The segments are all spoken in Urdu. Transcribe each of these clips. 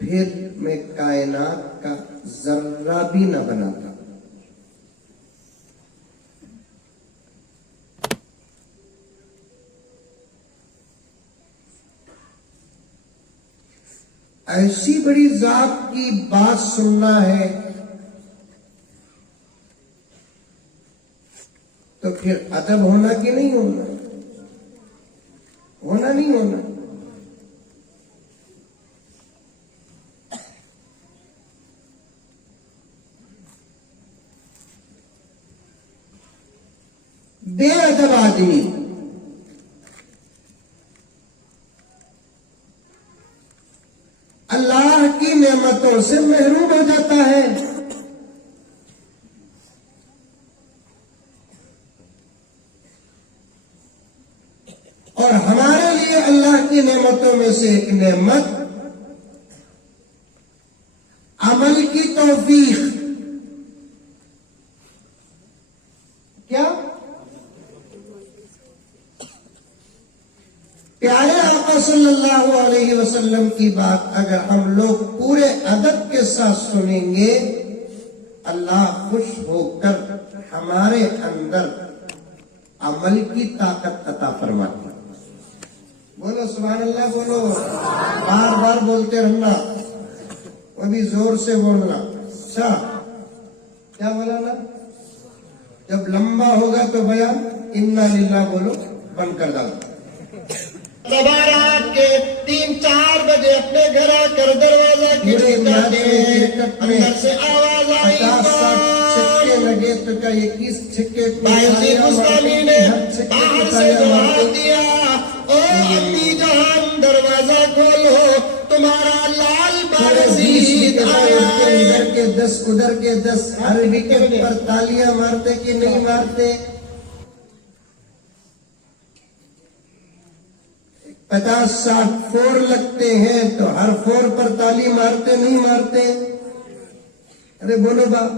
پھر میں کائنات کا ذرہ بھی نہ بناتا. ایسی بڑی ذات کی بات سننا ہے تو پھر ادب ہونا کہ نہیں ہونا؟ ہونا نہیں ہونا؟ بے ادب آدمی اللہ کی نعمتوں سے محروم ہو جاتا ہے. اور ہمارے لیے اللہ کی نعمتوں میں سے ایک نعمت عمل کی توفیق. کیا؟ پیارے آقا صلی اللہ علیہ وسلم کی بات اگر ہم لوگ پورے ادب کے ساتھ سنیں گے، اللہ خوش ہو کر ہمارے اندر عمل کی طاقت عطا فرماتا. بولو سبحان اللہ، بولو. بار بار بولتے رہنا، وہ بھی زور سے بولنا. اچھا کیا بولا نا؟ جب لمبا ہوگا تو بیان انا للہ بولو، بند کر ڈالو. رات کے 3-4 بجے اپنے گھر آ کر دروازہ اندر سے آواز آئی، 50-60 چھکے لگے تو کیا 21 چھکے مستانی نے باہر سے جواب دیا، او امی جان دروازہ کھولو، تمہارا لال بارزید آیا ہے. ادھر کے 10 ادھر کے 10، ہر وکٹ پر تالیاں مارتے کہ نہیں مارتے؟ 50-60 فور لگتے ہیں تو ہر فور پر تالی مارتے نہیں مارتے؟ ارے بولو باپ.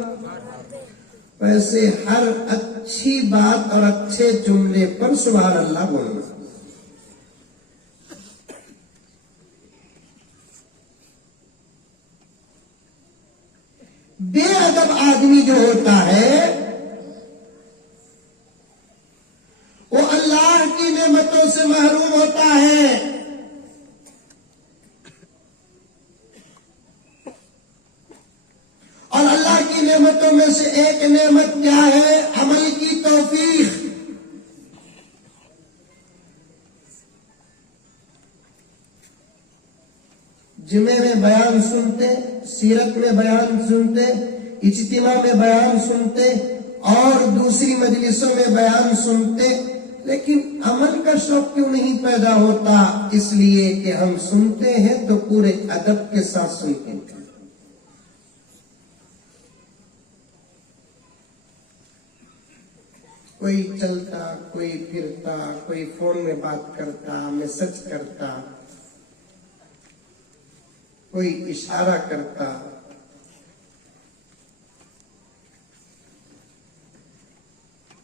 ویسے ہر اچھی بات اور اچھے جملے پر سبحان اللہ بولنا. بے ادب آدمی جو ہوتا ہے وہ اللہ کی نعمتوں سے محروم ہوتا ہے. اور اللہ کی نعمتوں میں سے ایک نعمت کیا ہے؟ عمل کی توفیق. جمعے میں بیان سنتے، سیرت میں بیان سنتے، اجتماع میں بیان سنتے اور دوسری مجلسوں میں بیان سنتے، لیکن عمل کا شوق کیوں نہیں پیدا ہوتا؟ اس لیے کہ ہم سنتے ہیں تو پورے ادب کے ساتھ سنتے ہیں. کوئی چلتا، کوئی پھرتا، کوئی فون میں بات کرتا، میسج کرتا، کوئی اشارہ کرتا.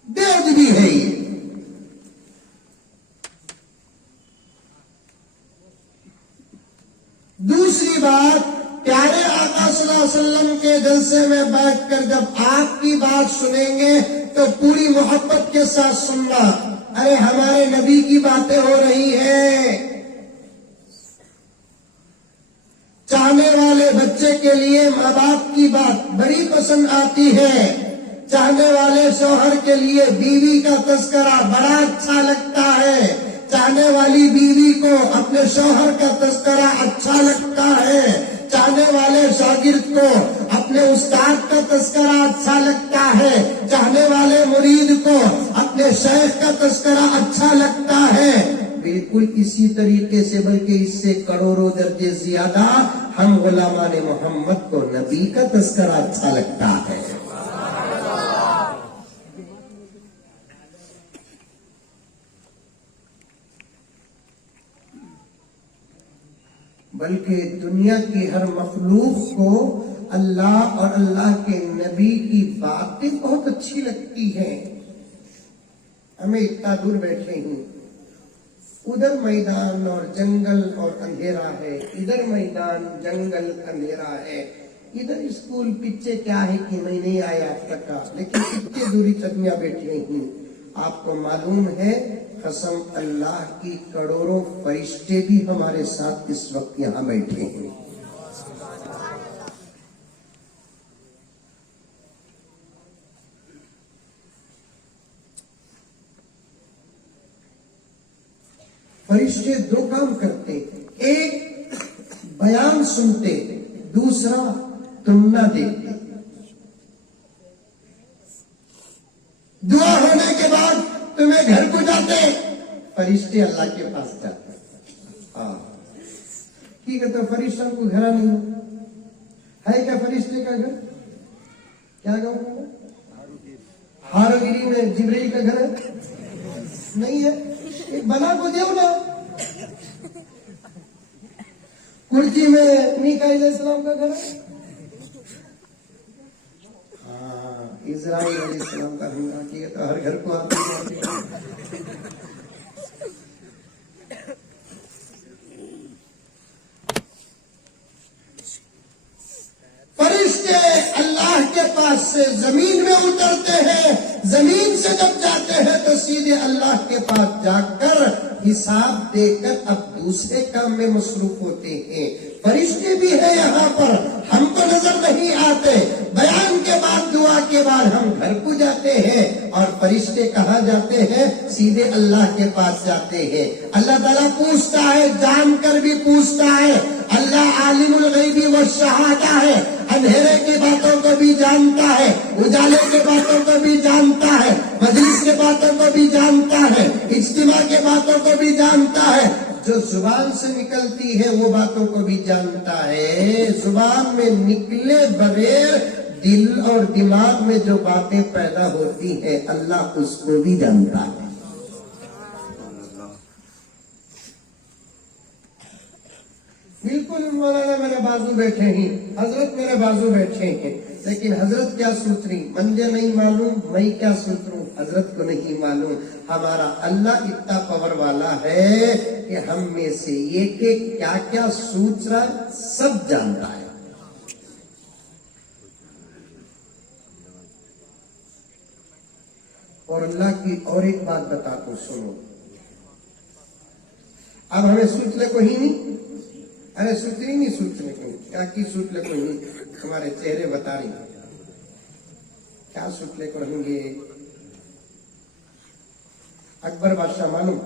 بے ادبی ہے یہ. دوسری بات، پیارے آقا صلی اللہ علیہ وسلم کے جلسے میں بیٹھ کر جب آپ کی بات سنیں گے تو پوری محبت کے ساتھ سننا. ارے ہمارے نبی کی باتیں ہو رہی ہیں. چاہنے والے بچے کے لیے ماں باپ کی بات بڑی پسند آتی ہے. چاہنے والے شوہر کے لیے بیوی کا تذکرہ بڑا اچھا لگتا ہے. چاہنے والی بیوی کو اپنے شوہر کا تذکرہ اچھا لگتا ہے. چاہنے والے شاگرد کو اپنے استاد کا تذکرہ اچھا لگتا ہے. چاہنے والے مرید کو اپنے شیخ کا تذکرہ اچھا لگتا ہے. بالکل اسی طریقے سے بلکہ اس سے کروڑوں درجے زیادہ ہم غلامان محمد کو نبی کا تذکرہ اچھا لگتا ہے. بلکہ دنیا کی ہر مخلوق کو اللہ اور اللہ کے نبی کی باتیں بہت اچھی لگتی ہیں. ہمیں اتنا دور بیٹھے ہیں ادھر میدان اور جنگل اور اندھیرا ہے، ادھر میدان جنگل اندھیرا ہے، ادھر اسکول پیچھے کیا ہے کہ میں نہیں آیا اب تک کا، لیکن اتنی دوری چٹیاں بیٹھی ہیں۔ آپ کو معلوم ہے قسم اللہ کی کروڑوں فرشتے بھی ہمارے ساتھ اس وقت یہاں بیٹھے ہیں۔ فرشتے دو کام کرتے، ایک بیان سنتے، دوسرا تمنا دیتے۔ دعا ہونے کے بعد تمہیں گھر کو جاتے، فرشتے اللہ کے پاس جاتے۔ ہاں ٹھیک ہے، تو فرشتوں کو گھر نہیں ہے کیا؟ فرشتے کا گھر کیا گاؤں کا؟ ہاروگیری میں جبریل کا گھر ہے؟ نہیں ہے، ایک بنا کو دیو نا۔ کرچی میں میکائیل علیہ السلام کا گھر ہے؟ ہاں، اسرائیل علیہ السلام کا گھر ہے، تو ہر گھر کو آتے ہیں۔ فرشتے اللہ کے پاس سے زمین میں اترتے ہیں، زمین سے جب جاتے ہیں تو سیدھے اللہ کے پاس جا کر حساب دے کر اب دوسرے کام میں مصروف ہوتے ہیں۔ فرشتے بھی ہیں یہاں پر، ہم کو نظر نہیں آتے۔ بیان کے بعد دعا کے بعد ہم گھر کو جاتے ہیں، اور فرشتے کہاں جاتے ہیں؟ سیدھے اللہ کے پاس جاتے ہیں۔ اللہ تعالیٰ پوچھتا ہے، جان کر بھی پوچھتا ہے۔ اللہ عالم الغیب والشہادہ ہے، اندھیرے کی باتوں کو بھی جانتا ہے، اجالے کی باتوں کو بھی جانتا ہے، مجلس کی باتوں کو بھی جانتا ہے، اجتماع کی باتوں کو بھی جانتا ہے، جو زبان سے نکلتی ہے وہ باتوں کو بھی جانتا ہے۔ زبان میں نکلے بغیر دل اور دماغ میں جو باتیں پیدا ہوتی ہیں اللہ اس کو بھی جانتا ہے۔ بالکل مولانا میرے بازو بیٹھے ہیں، حضرت میرے بازو بیٹھے ہیں، لیکن حضرت کیا سوچ رہی مجھے نہیں معلوم، میں کیا سوچ رہا ہوں حضرت کو نہیں معلوم۔ ہمارا اللہ اتنا پاور والا ہے کہ ہم میں سے یہ کہ کیا کیا سوچ رہا ہے سب جانتا ہے۔ اور اللہ کی اور ایک بات بتا کو سنو، اب ہمیں سوچ لے کو ہی نہیں، ارے سوچ نہیں سوچنے کو کیا کی سوچ لے کو نہیں، ہمارے چہرے بتا رہی کیا سوچ لے کو رہیں گے۔ اکبر بادشاہ معلوم؟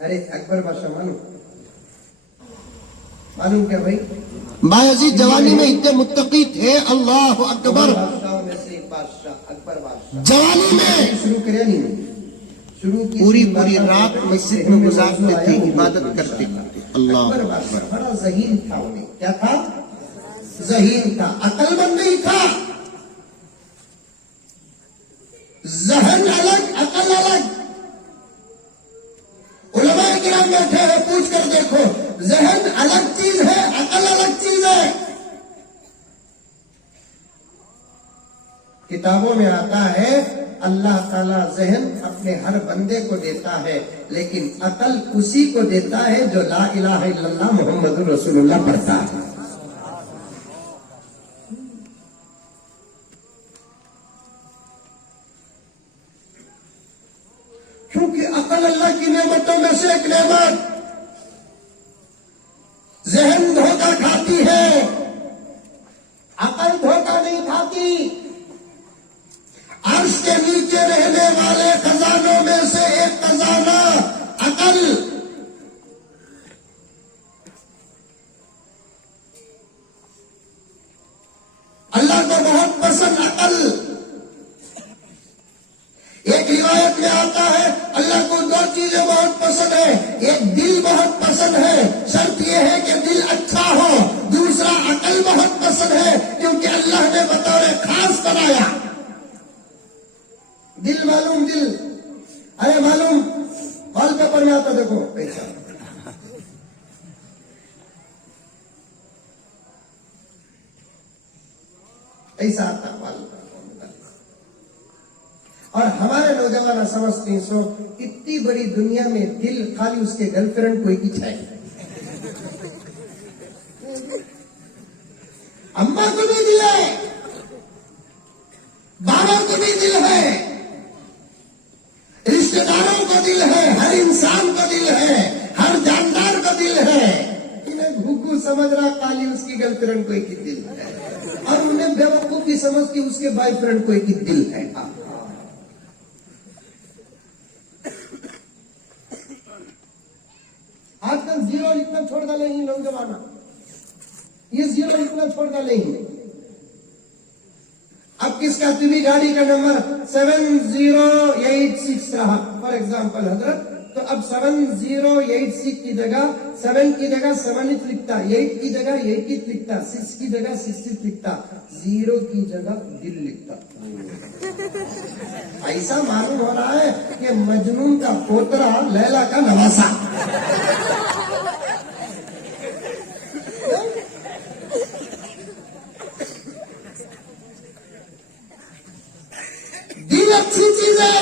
ارے اکبر بادشاہ معلوم کیا بھائی؟ بایزید جوانی میں اتنے متقی تھے، اللہ اکبر، بادشاہوں میں سے ایک بادشاہ اکبر بادشاہ جوانی میں شروع کرے نہیں، پوری رات مسجد میں گزارتے تھے، عبادت کرتے تھے۔ اللہ اکبر، بڑا ذہین تھا، انہیں کیا تھا؟ ذہین تھا، عقل مند نہیں تھا۔ ذہن الگ عقل الگ، علماء کرام بیٹھے ہیں، پوچھ کر دیکھو، ذہن الگ چیز ہے، عقل الگ چیز ہے۔ کتابوں میں آتا ہے اللہ تعالیٰ ذہن اپنے ہر بندے کو دیتا ہے، لیکن عقل اسی کو دیتا ہے جو لا الہ الا اللہ محمد رسول اللہ پڑھتا ہے۔ کیونکہ عقل اللہ کی نعمتوں میں سے ایک نعمت، ذہن دھوکہ کھاتی ہے، عقل دھوکہ نہیں کھاتی۔ عرش کے نیچے رہنے والے خزانوں میں سے ایک خزانہ عقل۔ اللہ کو بہت پسند عقل۔ ایک روایت میں آتا ہے اللہ کو دو چیزیں بہت پسند ہے، ایک دل بہت پسند ہے، شرط یہ ہے کہ دل اچھا ہو، دوسرا عقل بہت پسند ہے کیونکہ اللہ نے بطور خاص بنایا۔ دل معلوم، دل ارے معلوم وال پیپر میں آتا دیکھو پیسہ، ایسا آتا وال۔ اور ہمارے نوجوان سمجھتے ہیں سو اتنی بڑی دنیا میں دل خالی اس کے گرل فرینڈ کوئی کی چاہیے. اماں کو بھی دل ہے, بابا کو بھی دل ہے, رشتے داروں کو دل ہے, ہر انسان کو دل ہے, ہر جاندار کو دل ہے. انہیں گھوگو سمجھ رہا خالی اس کی گرل فرینڈ کوئی کی دل ہے, اور انہیں بیوقوف بھی سمجھ کے اس کے بوائے فرینڈ کوئی کی دل ہے. آج کل زیرو لکھنا چھوڑ ڈالے ہی نوجوان, یہ زیرو لکھنا چھوڑ ڈالے ہی. اب کس کا تمہیں گاڑی کا نمبر 7086 رہا فار ایگزامپل حضرت, تو اب 7086 کی جگہ 7 کی جگہ 7 لکھتا, 8 کی جگہ 8 لکھتا, 6 کی جگہ 6 لکھتا, 0 کی جگہ دل لکھتا. ایسا معلوم ہو رہا ہے کہ مجنون کا پوترا لیلا کا نواسا. دل اچھی چیز ہے,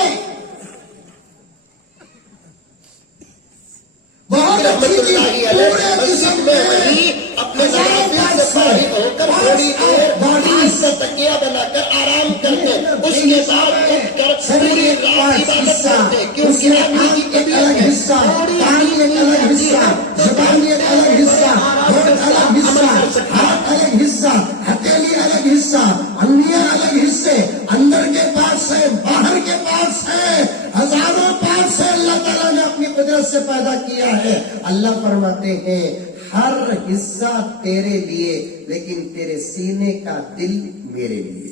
بہت اچھی چیز ہے. اپنے باڈی سے تکیہ بنا کر آرام کرتے, اس کے ساتھ اٹھ کر شریر ایک حصہ, اس کے آنکھ ایک الگ حصہ, کان ایک الگ حصہ, زبان ایک الگ حصہ, ہونٹ الگ حصہ, ہاتھ الگ حصہ, ہتھیلی الگ حصہ, انگلیاں الگ حصے, اندر کے پارٹس ہیں, باہر کے پارٹس ہیں, ہزاروں پارٹس ہیں اللہ تعالیٰ نے اپنی قدرت سے پیدا کیا ہے. اللہ فرماتے ہیں ہر حصہ تیرے لیے, لیکن تیرے سینے کا دل میرے لیے.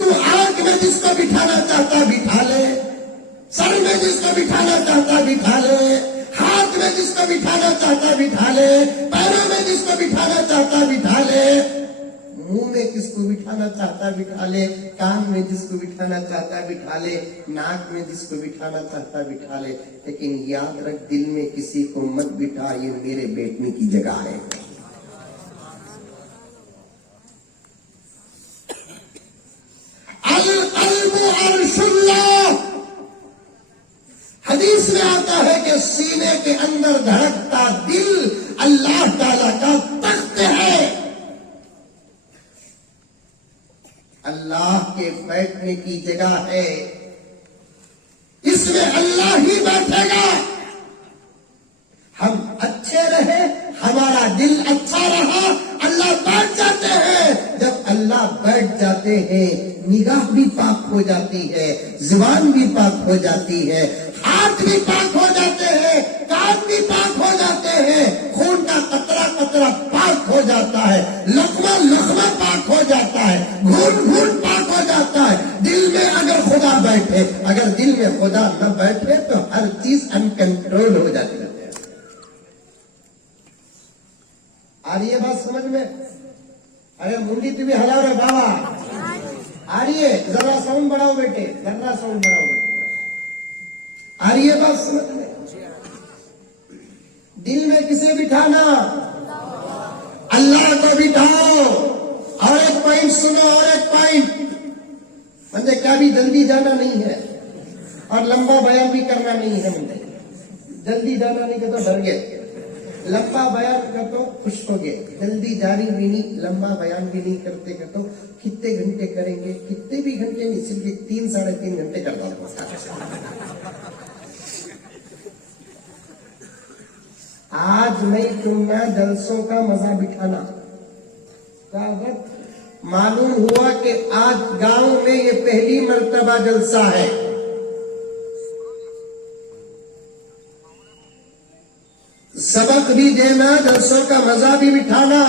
تو آنکھ میں جس کو بٹھانا چاہتا بٹھا لے, سر میں جس کو بٹھانا چاہتا بٹھا لے, ہاتھ میں جس کو بٹھانا چاہتا بٹھا لے, پیروں میں جس کو بٹھانا چاہتا بٹھا لے, منہ میں کس کو بٹھانا چاہتا بٹھا لے, کان میں جس کو بٹھانا چاہتا بٹھا لے, ناک میں جس کو بٹھانا چاہتا بٹھا لے, لیکن یاد رکھ دل میں کسی کو مت بٹھا, یہ میرے بیٹھنے کی جگہ ہے. القلب عرش اللہ, حدیث میں آتا ہے کہ سینے کے اندر دھڑکتا دل اللہ تعالی کا تخت ہے, اللہ کے بیٹھنے کی جگہ ہے, اس میں اللہ ہی بیٹھے گا. ہم اچھے رہے, ہمارا دل اچھا رہا, اللہ بیٹھ جاتے ہیں. جب اللہ بیٹھ جاتے ہیں نگاہ بھی پاک ہو جاتی ہے, زبان بھی پاک ہو جاتی ہے, ہاتھ بھی پاک ہو جاتے ہیں, کان بھی پاک ہو جاتے ہیں, خون کا قطرہ قطرہ پاک ہو جاتا ہے, لقمہ لقمہ پاک ہو جاتا ہے, گھون گھون پاک ہو جاتا ہے. دل میں اگر خدا بیٹھے, اگر دل میں خدا نہ بیٹھے تو ہر چیز انکنٹرول ہو جاتی ہے. آ رہی ہے بات سمجھ میں؟ ارے منڈی تو بھی ہلاؤ رہے بابا, آ رہی ہے؟ ذرا ساؤنڈ بڑھاؤ بیٹے, ذرا ساؤنڈ بڑھاؤ بیٹے. آ رہی ہے بات سمجھ میں؟ دل میں کسے بٹھانا؟ اللہ کو بٹھاؤ. اور ایک پوائنٹ سنو, اور ایک پوائنٹ, مجھے کیا بھی جلدی جانا نہیں ہے اور لمبا بیان بھی کرنا نہیں ہے. مجھے جلدی جانا نہیں کہ تو ڈر گئے, لمبا بیان کر تو خوش ہو گئے, جلدی جاری بھی نہیں, لمبا بیان بھی نہیں کرتے کہ تو کتنے گھنٹے کریں گے, کتنے بھی گھنٹے نہیں, صرف 3 ساڑھے 3 گھنٹے کرتا ہوں. آج نہیں چننا جلسوں کا مزہ بٹھانا. معلوم ہوا کہ آج گاؤں میں یہ پہلی مرتبہ جلسہ ہے. سبق بھی دینا, جلسوں کا مزہ بھی بٹھانا.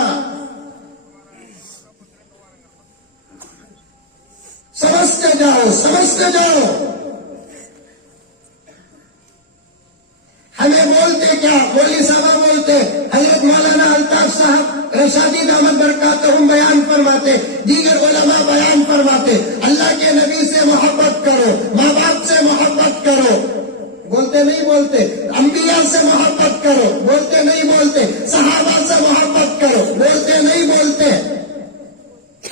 سمجھتے جاؤ, سمجھتے جاؤ. ہمیں بولتے کیا, مولوی صاحب بولتے, حضرت مولانا الطاف صاحب رشادی احمد برکاتہم بیان فرماتے, دیگر علماء بیان فرماتے, اللہ کے نبی سے محبت کرو, ماں باپ سے محبت کرو. بولتے نہیں بولتے؟ انبیاء سے محبت کرو, بولتے نہیں بولتے؟ صحابہ سے محبت کرو, بولتے نہیں بولتے؟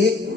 1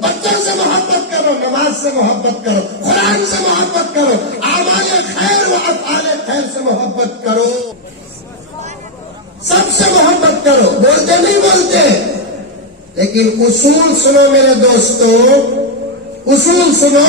بچوں سے محبت کرو, نماز سے محبت کرو, قرآن سے محبت کرو, اعمال خیر و افعال خیر سے محبت کرو, سب سے محبت کرو. بولتے نہیں بولتے, لیکن اصول سنو میرے دوستو, اصول سنو.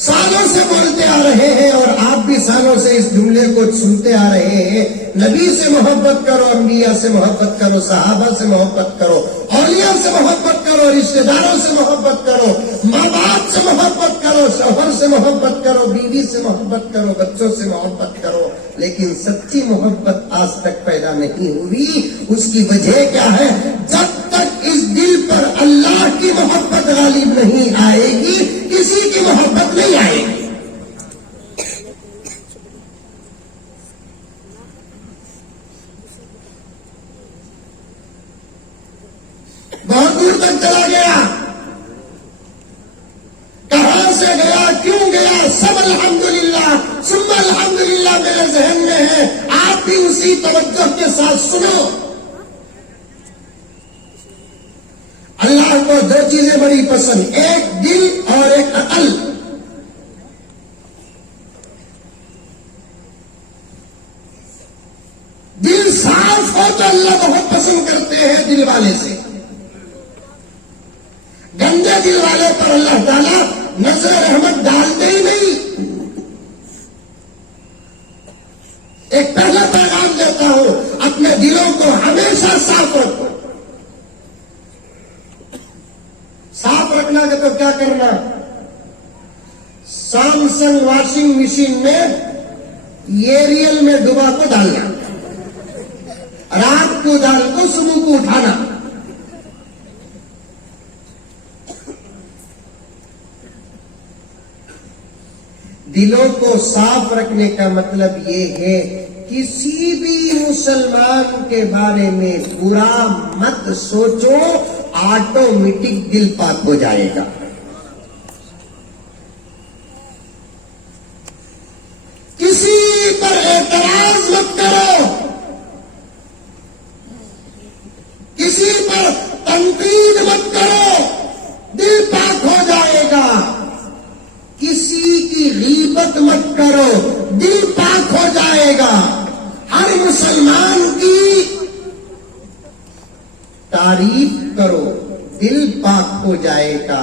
سالوں سے بولتے آ رہے ہیں اور آپ بھی سالوں سے اس جملے کو سنتے آ رہے ہیں. نبی سے محبت کرو, انبیاء سے محبت کرو, صحابہ سے محبت کرو, اولیاء سے محبت کرو, رشتہ داروں سے محبت کرو, ماں باپ سے محبت کرو, شوہر سے محبت کرو, بیوی سے محبت کرو, بچوں سے محبت کرو. لیکن سچی محبت آج تک پیدا نہیں ہوئی. اس کی وجہ کیا ہے؟ جب تک اس دل پر اللہ کی محبت غالب نہیں آئے گی, کسی کی محبت نہیں آئے گی. بہت دور تک چلا گیا, کہاں سے گیا, کیوں گیا, سب الحمدللہ ثم الحمدللہ میرے ذہن میں ہے. آپ بھی اسی توجہ کے ساتھ سنو. اللہ کو دو چیزیں بڑی پسند, ایک دل اور ایک عقل. دل صاف ہو تو اللہ بہت پسند کرتے ہیں دل والے سے. گندے دل والے پر اللہ تعالیٰ نظر رحمت ڈالتے ہی نہیں. ایک پہلا پیغام دیتا ہوں, اپنے دلوں کو ہمیشہ صاف رکھو. صاف رکھنا کہ تو کیا کرنا, سیمسنگ واشنگ مشین میں ایریل میں ڈبا کو ڈالنا, رات کو ڈال کو صبح کو اٹھانا. دلوں کو صاف رکھنے کا مطلب یہ ہے, کسی بھی مسلمان کے بارے میں برا مت سوچو, آٹومیٹک دل پاک ہو جائے گا. کسی پر اعتراض مت کرو, کسی پر تنقید مت کرو, دل پاک ہو جائے گا. کسی کی غیبت مت کرو, دل پاک ہو جائے گا. ہر مسلمان کی تعریف کرو, دل پاک ہو جائے گا.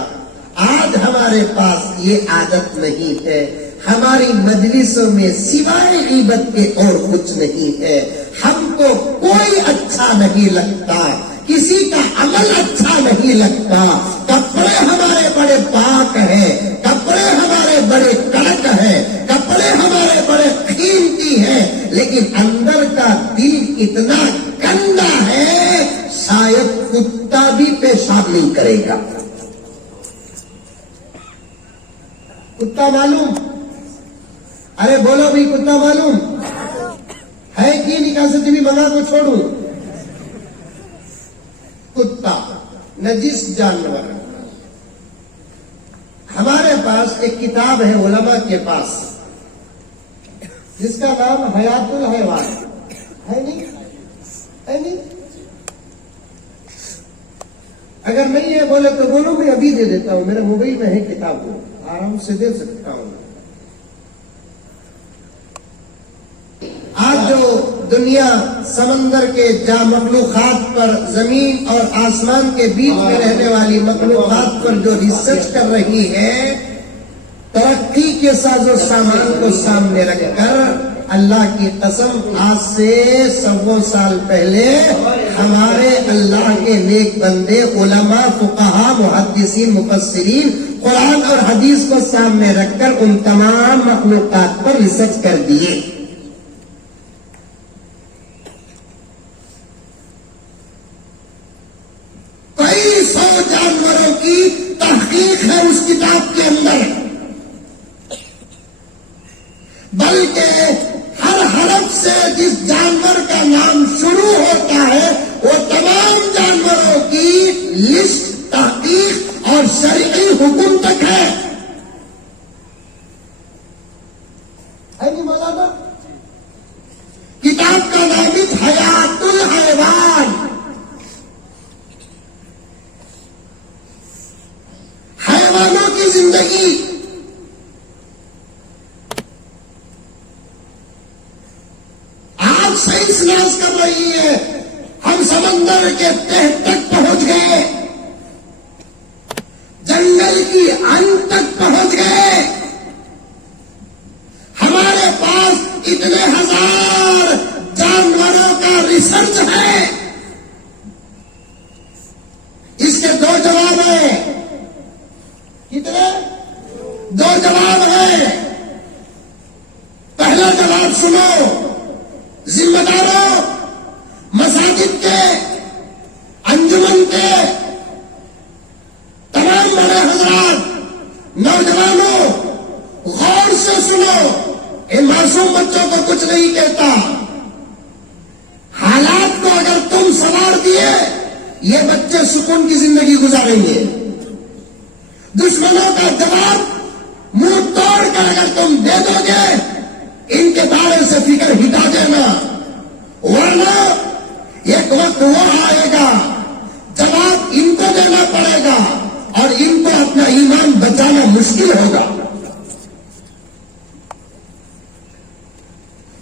آج ہمارے پاس یہ عادت نہیں ہے. ہماری مجلسوں میں سوائے غیبت کے اور کچھ نہیں ہے. ہم کو کوئی اچھا نہیں لگتا, کسی کا عمل اچھا نہیں لگتا. کپڑے ہمارے بڑے پاک ہیں, کپڑے ہمارے بڑے کڑک ہیں, کپڑے ہمارے بڑے قیمتی ہیں, لیکن اندر کا دل اتنا گندا ہے شاید کتا بھی پیشاب نہیں کرے گا. کتا معلوم؟ ارے بولو بھی, کتا معلوم ہے کہ نکاح سے بھی منگا کو چھوڑوں. کتا نجس جانور. ہمارے پاس ایک کتاب ہے علماء کے پاس, جس کا نام حیات الحیوان ہے. نہیں اگر نہیں ہے بولے تو بولو, میں ابھی دے دیتا ہوں. میرے موبائل میں ہے کتاب, کو آرام سے دے سکتا ہوں. آج جو دنیا سمندر کے جا مخلوقات پر, زمین اور آسمان کے بیچ میں رہنے والی مخلوقات پر جو ریسرچ کر رہی ہے, ترقی کے ساز و سامان کو سامنے رکھ کر, اللہ کی قسم آج سے 100 سال پہلے ہمارے اللہ کے نیک بندے علماء, فقہاء, محدثین, مفسرین قرآن اور حدیث کو سامنے رکھ کر ان تمام مخلوقات پر ریسرچ کر دیے. کئی 100 جانوروں کی تحقیق ہے اس کتاب کے اندر, بلکہ ہر حرف سے جس جانور کا نام شروع ہوتا ہے وہ تمام جانوروں کی لسٹ, تحقیق اور شرعی حکم تک ہے. مولانا کتاب کا نام حیات الحیوان. زندگی آج سائنس ناز کر رہی ہے، ہم سمندر کے تہ تک پہنچ گئے، جنگل کی انت تک پہنچ گئے، ہمارے پاس اتنے ہزار جانوروں کا ریسرچ ہے۔ اس کے دو جواب ہیں، کتنے؟ دو جواب ہیں۔ پہلا جواب سنو، ذمہ داروں، مساجد کے، انجمن کے تمام بڑے حضرات، نوجوانوں، غور سے سنو، ان معصوم بچوں کو کچھ نہیں کہتا۔ حالات کو اگر تم سنوار دیے، یہ بچے سکون کی زندگی گزاریں گے۔ دشمنوں کا جواب منہ توڑ کر اگر تم دے دو گے، ان کے بارے سے فکر ہٹا دینا، ورنہ ایک وقت وہ آئے گا جواب ان کو دینا پڑے گا اور ان کو اپنا ایمان بچانا مشکل ہوگا۔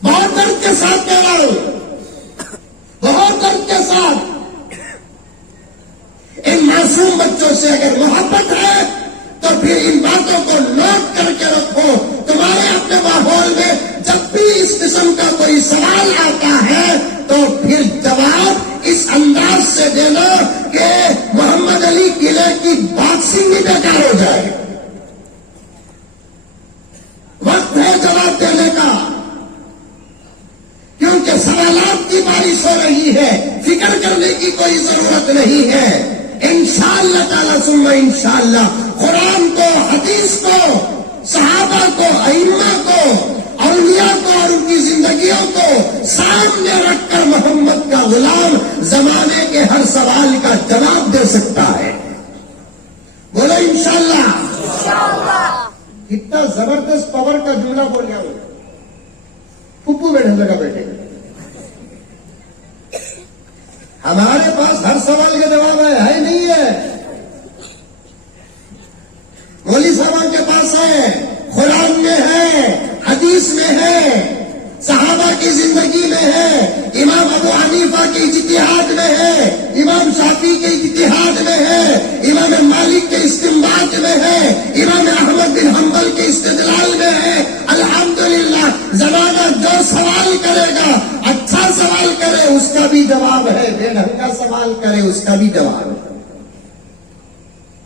بہت درد کے ساتھ کہہ رہا ہوں، بہت درد کے ساتھ، ان معصوم بچوں سے اگر محبت ہے تو پھر ان باتوں کو نوٹ کر کے رکھو۔ تمہارے اپنے ماحول میں جب بھی اس قسم کا کوئی سوال آتا ہے تو پھر جواب اس انداز سے دینا کہ محمد علی قلعے کی باکسنگ بھی بیکار ہو جائے۔ وقت ہے جواب دینے کا، کیونکہ سوالات کی بارش ہو رہی ہے، فکر کرنے کی کوئی ضرورت نہیں ہے۔ انشاءاللہ تعالی ثم انشاءاللہ قرآن کو، حدیث کو، صحابہ کو، ائمہ کو، اولیاء کو اور ان کی زندگیوں کو سامنے رکھ کر محمد کا غلام زمانے کے ہر سوال کا جواب دے سکتا ہے۔ بولو انشاءاللہ۔ کتنا زبردست پاور کا جملہ بولیا ہوں، پھپھو بیٹھے لگا بیٹھے۔ ہمارے پاس ہر سوال کا جواب ہے نہیں ہے؟ مولوی صاحب کے پاس ہے، قرآن میں ہے، حدیث میں ہے، صحابہ کی زندگی میں ہے، امام ابو حنیفہ کے اجتہاد میں ہے، امام شافعی کے اجتہاد میں ہے، امام مالک کے استنباط میں ہے، امام احمد بن حنبل کے استدلال میں ہے۔ الحمدللہ زمانہ جو سوال کرے گا، اچھا سوال کرے اس کا بھی جواب ہے، بے ڈھنگ کا سوال کرے اس کا بھی جواب ہے۔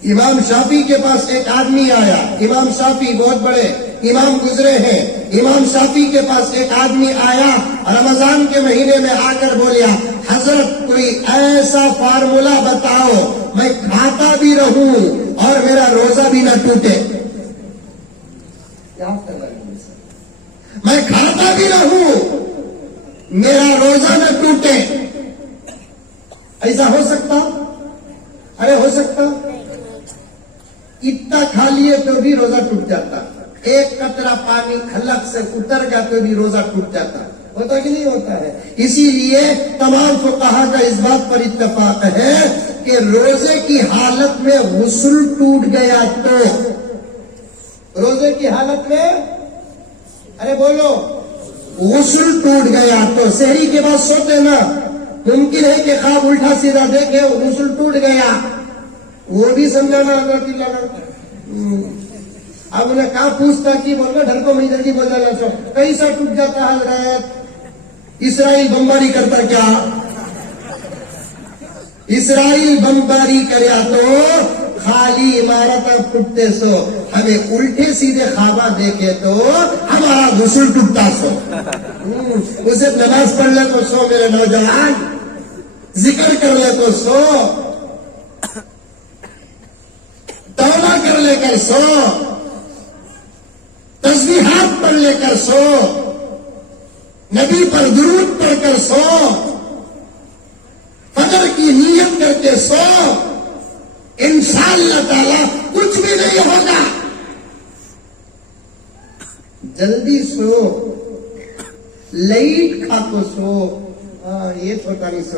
امام شافعی کے پاس ایک آدمی آیا، امام شافعی بہت بڑے امام گزرے ہیں، امام شافعی کے پاس ایک آدمی آیا رمضان کے مہینے میں آ کر بولیا، حضرت کوئی ایسا فارمولا بتاؤ میں کھاتا بھی رہوں اور میرا روزہ بھی نہ ٹوٹے۔ میں کھاتا بھی رہوں میرا روزہ نہ ٹوٹے، ایسا ہو سکتا؟ ارے ہو سکتا؟ اتنا کھا لیے تو بھی روزہ ٹوٹ جاتا، ایک قطرہ پانی حلق سے اتر گیا تو بھی روزہ ٹوٹ جاتا، ہوتا کہ نہیں ہوتا ہے؟ اسی لیے تمام فقہا کا اس بات پر اتفاق ہے کہ روزے کی حالت میں غسل ٹوٹ گیا تو، روزے کی حالت میں، ارے بولو، غسل ٹوٹ گیا تو، سحری کے بعد سوتے نا، ممکن ہے کہ خواب الٹا سیدھا دیکھے غسل ٹوٹ گیا، وہ بھی سمجھانا حضرت کی لگا۔ اب انہیں کہا پوچھتا کی بول رہا ڈھر کو میں جلدی بول جانا چاہوں، کیسا ٹوٹ جاتا حضرت؟ اسرائیل بمباری کرتا کیا؟ اسرائیل بمباری کریا تو خالی عمارت پھٹتے سو، ہمیں الٹے سیدھے خوابہ دیکھے تو ہمارا غسل ٹوٹتا سو۔ اسے نماز پڑھ لے تو سو میرے نوجوان، ذکر کر لے تو سو، توبہ کر لے کر سو، تسبیحات پڑھ لے کر سو، نبی پر درود پڑھ کر سو، فجر کی نیت کر کے سو، انشاءاللہ تعالی کچھ بھی نہیں ہوگا۔ جلدی سو، لائٹ کھا کو سو، یہ چھوٹا نہیں سو،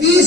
30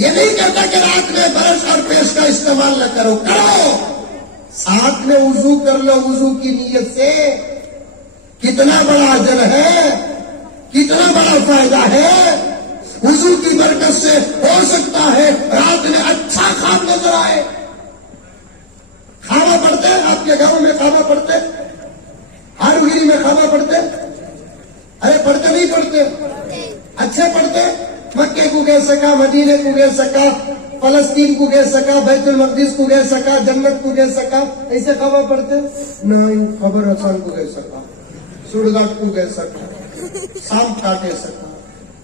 یہ نہیں کہتا کہ رات میں برش اور پیسٹ کا استعمال نہ کرو، کرو، ساتھ میں وضو کر لو وضو کی نیت سے۔ کتنا بڑا اجر ہے، کتنا بڑا فائدہ ہے۔ وضو کی برکت سے ہو سکتا ہے رات میں اچھا خواب نظر آئے۔ خوابہ پڑھتے ہیں آپ کے گاؤں میں؟ خوابہ پڑھتے ہاروگیری میں خوابہ پڑھتے؟ ارے پڑھتے نہیں پڑھتے؟ اچھے پڑھتے؟ مکے کو گئے سکا، مدینے کو گئے سکا، فلسطین کو گئے سکا، بیت المقدس کو گئے سکا، جنت کو گئے سکا، ایسے خوابہ پڑھتے؟ نہیں، خبر حسان کو گئے سکا، سڑگاٹ کو گئے سکا، سانپ کاٹے سکا،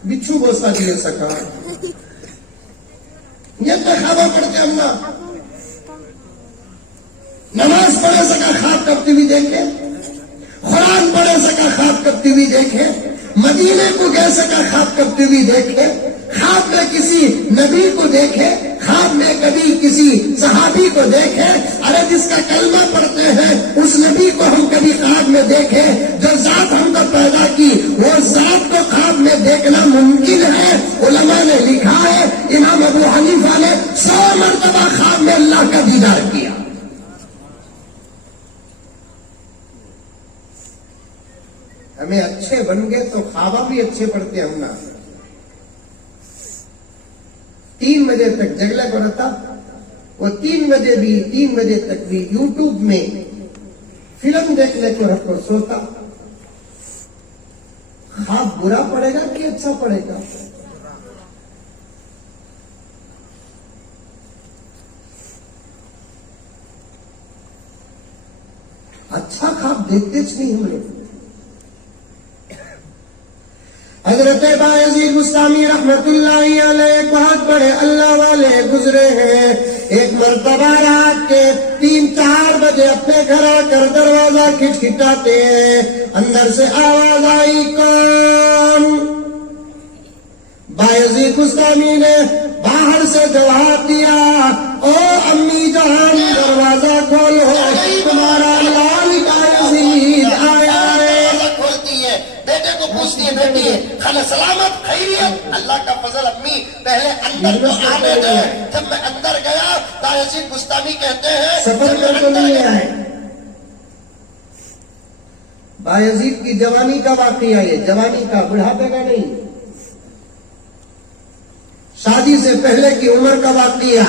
بچھو بوسا دیے سکا، یہ تو خوابہ پڑھتے ہم نا۔ نماز پڑھے سکا خواب کرتی ہوئی دیکھے، قرآن پڑھے سکا خواب کرتی ہوئی دیکھے، مدینے کو گئے سکا خواب کرتی ہوئی دیکھے، خواب میں کسی نبی کو دیکھے، خواب میں کبھی کسی صحابی کو دیکھے۔ ارے جس کا کلمہ پڑھتے ہیں اس نبی کو ہم کبھی خواب میں دیکھے، جو ذات ہم کو پیدا کی وہ ذات کو خواب میں دیکھنا ممکن ہے۔ علماء نے لکھا ہے، امام ابو حنیفہ نے 100 مرتبہ خواب میں اللہ کا دیدار کیا۔ ہمیں اچھے بن گئے تو خوابہ بھی اچھے پڑھتے ہم نا۔ 3 بجے تک جگلے کو رہتا، وہ 3 بجے تک بھی یوٹیوب میں فلم دیکھنے کو رکھ کر سوتا۔ خواب برا پڑے گا کہ اچھا پڑے گا؟ اچھا خواب دیکھتے نہیں ہم لوگ۔ حضرت بایزید بستامی رحمت اللہ علیہ بہت بڑے اللہ والے گزرے ہیں۔ ایک مرتبہ رات کے 3-4 بجے اپنے گھر آ کر دروازہ کھٹکھٹاتے ہیں، اندر سے آواز آئی، کون؟ بایزید بستامی نے باہر سے جواب دیا، او امی جان دروازہ کھولو، تمہارا لال بایزید آیا ہے۔ بیٹے کو پوچھتی ہے، بیٹی خانہ سلامت، خیریت؟ اللہ کا فضل امی پہلے اندر کو آنے دے۔ جب میں اندر گیا بایزید بستامی کہتے ہیں سفر میں تو نہیں آئے۔ بایزید کی جوانی کا واقعہ، یہ جوانی کا، بڑھاپے کا نہیں، شادی سے پہلے کی عمر کا واقعہ۔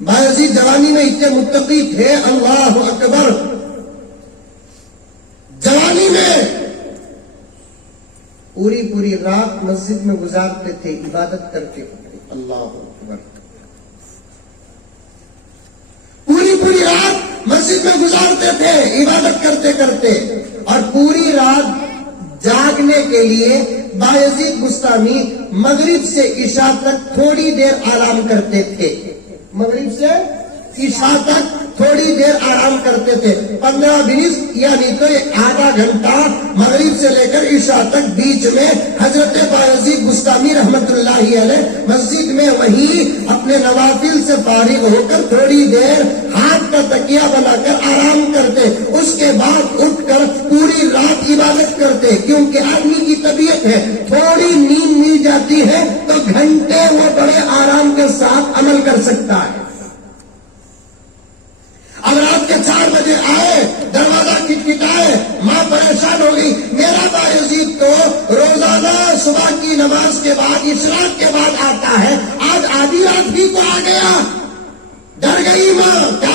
بایزید جوانی میں اتنے متقی تھے، اللہ اکبر، جوانی میں پوری رات مسجد میں گزارتے تھے عبادت کرتے ہوئے، اللہ اکبر، پوری رات مسجد میں گزارتے تھے عبادت کرتے کرتے، اور پوری رات جاگنے کے لیے بایزید بستامی مغرب سے عشاء تک تھوڑی دیر آرام کرتے تھے، مغرب سے عشاء تک تھوڑی دیر آرام کرتے تھے، 15-20 یعنی تو آدھا گھنٹہ مغرب سے لے کر عشاء تک بیچ میں حضرت بایزید بستامی رحمت اللہ علیہ مسجد میں وہیں اپنے نوافل سے فارغ ہو کر تھوڑی دیر ہاتھ کا تکیہ بنا کر آرام کرتے، اس کے بعد اٹھ کر پوری رات عبادت کرتے، کیونکہ آدمی کی طبیعت ہے تھوڑی نیند مل جاتی ہے تو گھنٹے وہ بڑے آرام کے ساتھ عمل کر سکتا ہے۔ اب رات کے 4 بجے آئے، دروازہ کھٹکھٹائے، ماں پریشان ہو گئی، میرا بایزید تو روزانہ صبح کی نماز کے بعد اشراق کے بعد آتا ہے، آج آدھی رات بھی کو آ گیا۔ ڈر گئی ماں، کیا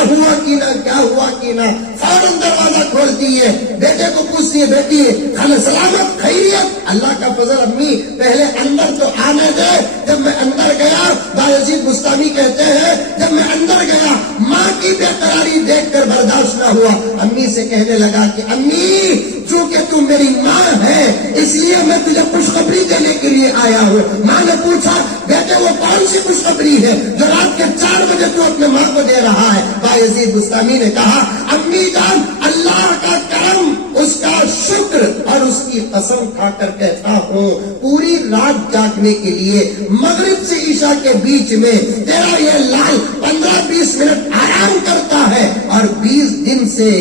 ہوا کی نہ، فوراً دروازہ کھولتی ہے، بیٹے کو پوچھتی ہے، بیٹی خانہ سلامت، خیریت؟ اللہ کا فضل امی پہلے اندر تو آنے دے۔ جب میں اندر گیا، بایزید بستامی کہتے ہیں، جب میں اندر گیا ماں کی بے قراری دیکھ کر برداشت نہ ہوا، امی سے کہنے لگا کہ امی چونکہ تم میری ماں ہے اس لیے میں تجھے خوشخبری دینے کے لیے آیا ہوں۔ ماں نے پوچھا، بیٹے وہ کون سی خوشخبری ہے جو رات کے 4 بجے تو اپنے ماں کو دے رہا ہے؟ بایزید بستامی نے کہا، امی جان اللہ کا کرم، اس کا شکر اور اس کی قسم کھا کر کہتا ہوں، پوری رات جاگنے کے لیے مغرب سے عشاء کے بیچ میں تیرا یہ لال 15-20 منٹ آرام کرتا ہے، اور 20 دن سے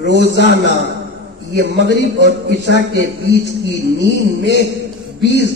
روزانہ یہ مغرب اور عشاء کے بیچ کی نیند میں 20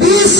20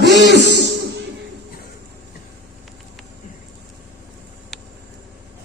20।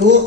2